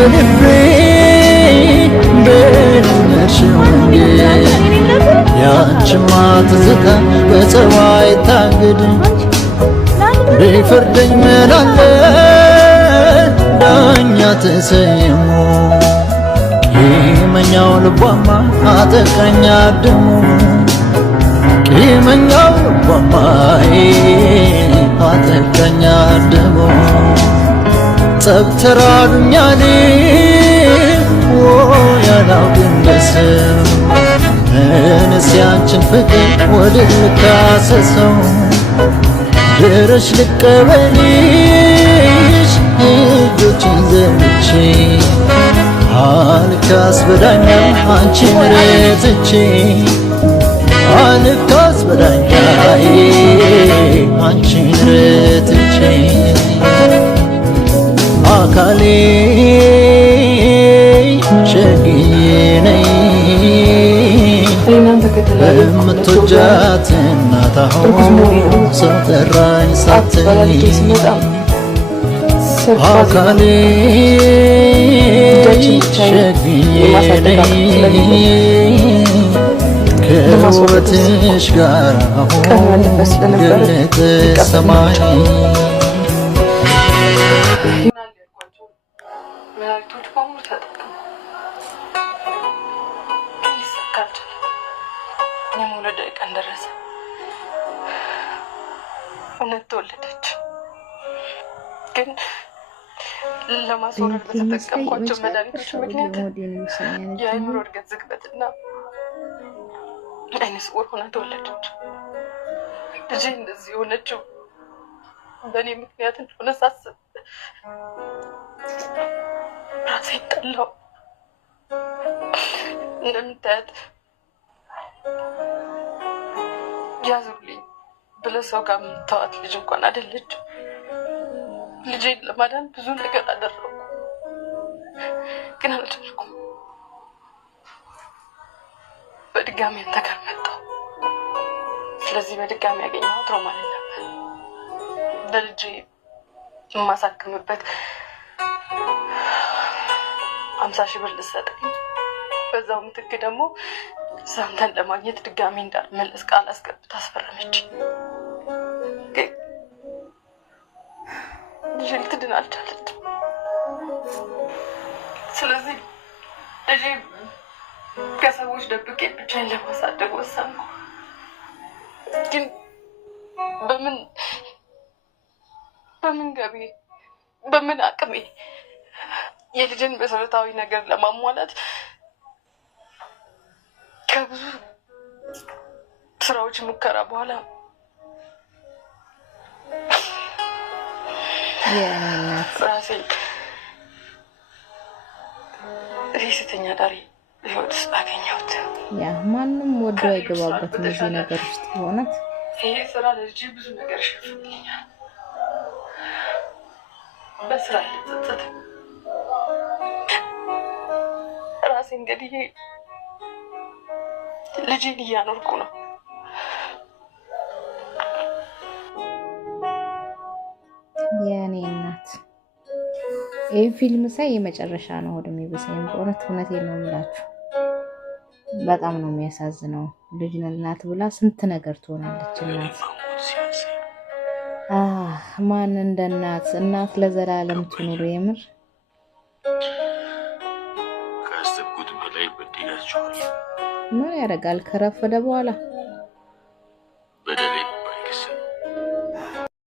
በልቤ በልመሽው ያንቺማ ትዝታ በፀባይ ታንግድ ቢፈርደኝ ምናለ ዳኛ ተሰይሞ ቂመኛው ልቧማ አጠቃኝ አድሞ ቂመኛው ልቧማ አጠቃኝ አድሞ ጸብተራዱኛል ያላውቅም በሰው እኔስ ያንቺን ፍቅር ወደ ልካሰሰው ድረሽ ልቀበልሽ እጆችን ዘርግቼ አልካስ በዳኛ አንቺን ረትቼ አልካስ በዳኛ አንቺን ረትቼ አካሌ ሸግዬ ነይ የምትወጃት እናት አሁን ሰው ጠራኝ ሳትይ አካሌ ሸግዬ ነይ ከውበትሽ ጋር አሁን ገለጠ ሰማይ ተወለደች ግን ለማስወረድ በተጠቀምኳቸው መድኃኒቶች ምክንያት የአእምሮ እድገት ዝግበትና አይነ ስውር ሆና ተወለደች። ልጄ እንደዚህ የሆነችው በእኔ ምክንያት እንደሆነ ሳስብ ራሴን ጠላሁ። እንደምታያት ያዙልኝ ብለህ ሰው ጋር የምታዋት ልጅ እንኳን አይደለች። ልጄን ለማዳን ብዙ ነገር አደረኩ፣ ግን አልቻልኩም። በድጋሚ አንተ ጋር መጣሁ። ስለዚህ በድጋሚ ያገኘሁት ሮማን ነበር። ለልጄ የማሳክምበት 50,000 ብር ልትሰጠኝ፣ በዛው ምትክ ደግሞ ሳንተን ለማግኘት ድጋሚ እንዳልመለስ ቃል አስገብታ አስፈረመችኝ። ልጄ ልትድን አልቻለችም። ስለዚህ ልጄ ከሰዎች ደብቄ ብቻዬን ለማሳደግ ወሰንኩ። ግን በምን ገቢ በምን አቅሜ የልጅን መሰረታዊ ነገር ለማሟላት ከብዙ ስራዎች ሙከራ በኋላ ራሴ ሴተኛ ዳሪ ህይወት ውስጥ አገኘሁት። ያ ማንም ወዶ አይገባበትም እዚህ ነገር ውስጥ ሆነት። ይሄ ስራ ለልጄ ብዙ ነገር ሸፍኖልኛል። በስራ ልጸጸት ራሴ እንግዲህ ልጄን እያኖርኩ ነው። የኔ እናት ይህ ፊልም ሳይ የመጨረሻ ነው ወደ የሚበሳኝ። በእውነት እውነቴን ነው የምላችሁ፣ በጣም ነው የሚያሳዝነው። ልጅ እናት ብላ ስንት ነገር ትሆናለች። እናት ማን እንደ እናት ለዘላለም ትኑር። የምር ካሰብኩት በላይ በድያቸዋል። ምን ያደርጋል ከረፈደ በኋላ